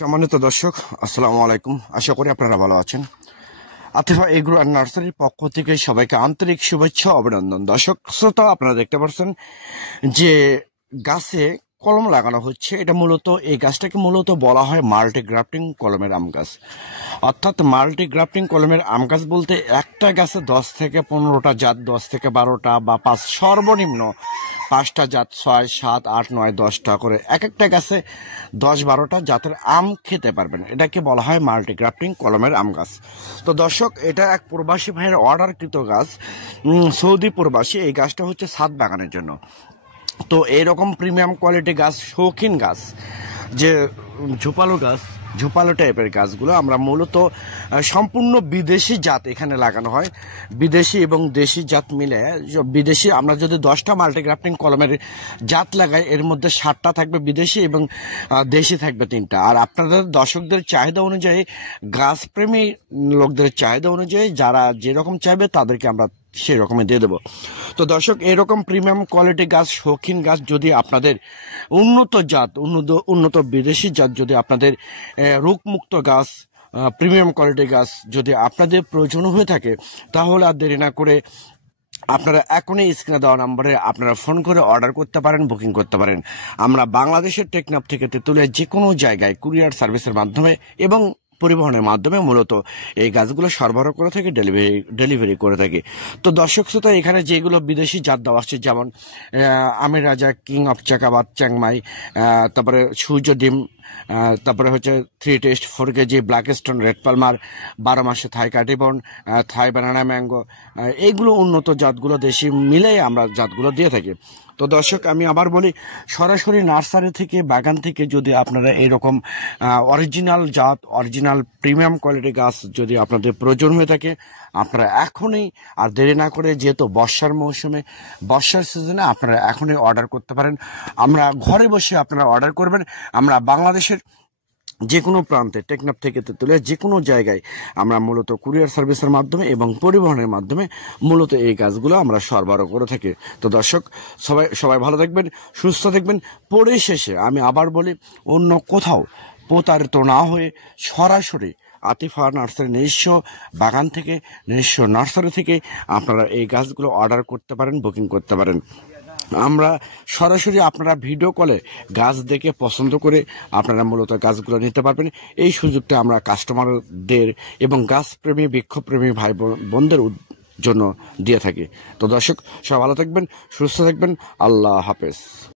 সম্মানিত দর্শক, আসসালামু আলাইকুম। আশা করি আপনারা ভালো আছেন। আতিফা এগ্রো অ্যান্ড নার্সারির পক্ষ থেকে সবাইকে আন্তরিক শুভেচ্ছা অভিনন্দন। দর্শক শ্রোতা, আপনারা দেখতে পাচ্ছেন যে গাছে কলম লাগানো হচ্ছে। এটা মূলত এই গাছটাকে মূলত বলা হয় মাল্টি গ্রাফটিং কলমের আম গাছ। অর্থাৎ মাল্টি গ্রাফটিং কলমের আম গাছ বলতে একটা গাছে 10 থেকে 15টা জাত, 10 থেকে 12টা বা 5 সর্বনিম্ন 5টা জাত, 6, 7, 8, 9, 10টা করে এক একটা গাছে 10-12টা জাতের আম খেতে পারবেন। এটাকে বলা হয় মাল্টি গ্রাফটিং কলমের আম গাছ। তো দর্শক, এটা এক প্রবাসী ভাইয়ের অর্ডারকৃত গাছ, সৌদি প্রবাসী। এই গাছটা হচ্ছে ছাদ বাগানের জন্য। তো এইরকম প্রিমিয়াম কোয়ালিটি গাছ, শৌখিন গাছ, যে ঝোপালো টাইপের গাছগুলো আমরা মূলত সম্পূর্ণ বিদেশি জাত এখানে লাগানো হয়। বিদেশি এবং দেশি জাত মিলে, বিদেশি আমরা যদি 10টা মাল্টিগ্রাফটিং কলমের জাত লাগাই, এর মধ্যে 7টা থাকবে বিদেশি এবং দেশি থাকবে 3টা। আর আপনাদের দর্শকদের চাহিদা অনুযায়ী, গাছপ্রেমী লোকদের চাহিদা অনুযায়ী যারা যেরকম চাইবে তাদেরকে আমরা সেই রকমই দিয়ে দেবো। তো দর্শক, এরকম প্রিমিয়াম কোয়ালিটি গাছ, শৌখিন গাছ যদি আপনাদের উন্নত জাত, উন্নত বিদেশি জাত যদি আপনাদের রোগমুক্ত গাছ, প্রিমিয়াম কোয়ালিটি গাছ যদি আপনাদের প্রয়োজন হয়ে থাকে, তাহলে আর দেরি না করে আপনারা এখনই স্ক্রিনে দেওয়া নম্বরে আপনারা ফোন করে অর্ডার করতে পারেন, বুকিং করতে পারেন। আমরা বাংলাদেশের টেকনাফ থেকে তেঁতুলিয়া যে কোনো জায়গায় কুরিয়ার সার্ভিসের মাধ্যমে এবং পরিবহনের মাধ্যমে মূলত এই গাছগুলো সরবরাহ করে থাকে, ডেলিভারি করে থাকে। তো দর্শক শ্রোতা, এখানে যেগুলো বিদেশি জাত দেওয়া আসছে, যেমন আমির রাজা, কিং অফ চাকাবাদ, চ্যাংমাই, তারপরে সূর্য ডিম, তারপরে হচ্ছে 3 test, 4 KG, black stone, red Palmer, 12 মাসে থাই কাটিবন, থাই বানানা ম্যাঙ্গো, এইগুলো উন্নত জাতগুলো দেশি মিলেই আমরা জাতগুলো দিয়ে থাকি। তো দর্শক, আমি আবার বলি, সরাসরি নার্সারি থেকে, বাগান থেকে যদি আপনারা এরকম অরিজিনাল জাত, অরিজিনাল প্রিমিয়াম কোয়ালিটি গাছ যদি আপনাদের প্রয়োজন হয়ে থাকে, আপনারা এখনই আর দেরি না করে, যেহেতু বর্ষার মৌসুমে, বর্ষার সিজনে আপনারা এখনই অর্ডার করতে পারেন। আমরা ঘরে বসে আপনারা অর্ডার করবেন। আমরা বাংলাদেশের যে কোনো প্রান্তে, টেকনাফ থেকে তেঁতুলিয়া যে কোনো জায়গায় আমরা মূলত কুরিয়ার সার্ভিসের মাধ্যমে এবং পরিবহনের মাধ্যমে মূলত এই গাছগুলো আমরা সরবরাহ করে থাকি। তো দর্শক, সবাই ভালো থাকবেন, সুস্থ থাকবেন। পরিশেষে আমি আবার বলি, অন্য কোথাও প্রতারিত না হয়ে সরাসরি আতিফা নার্সারি নিজস্ব বাগান থেকে, নিজস্ব নার্সারি থেকে আপনারা এই গাছগুলো অর্ডার করতে পারেন, বুকিং করতে পারেন। আমরা সরাসরি, আপনারা ভিডিও কলে গাছ দেখে পছন্দ করে আপনারা মূলত গাছগুলো নিতে পারবেন। এই সুযোগটা আমরা কাস্টমারদের এবং গাছপ্রেমী, বৃক্ষপ্রেমী ভাই বোনদের জন্য দিয়ে থাকি। তো দর্শক, সবাই ভালো থাকবেন, সুস্থ থাকবেন। আল্লাহ হাফেজ।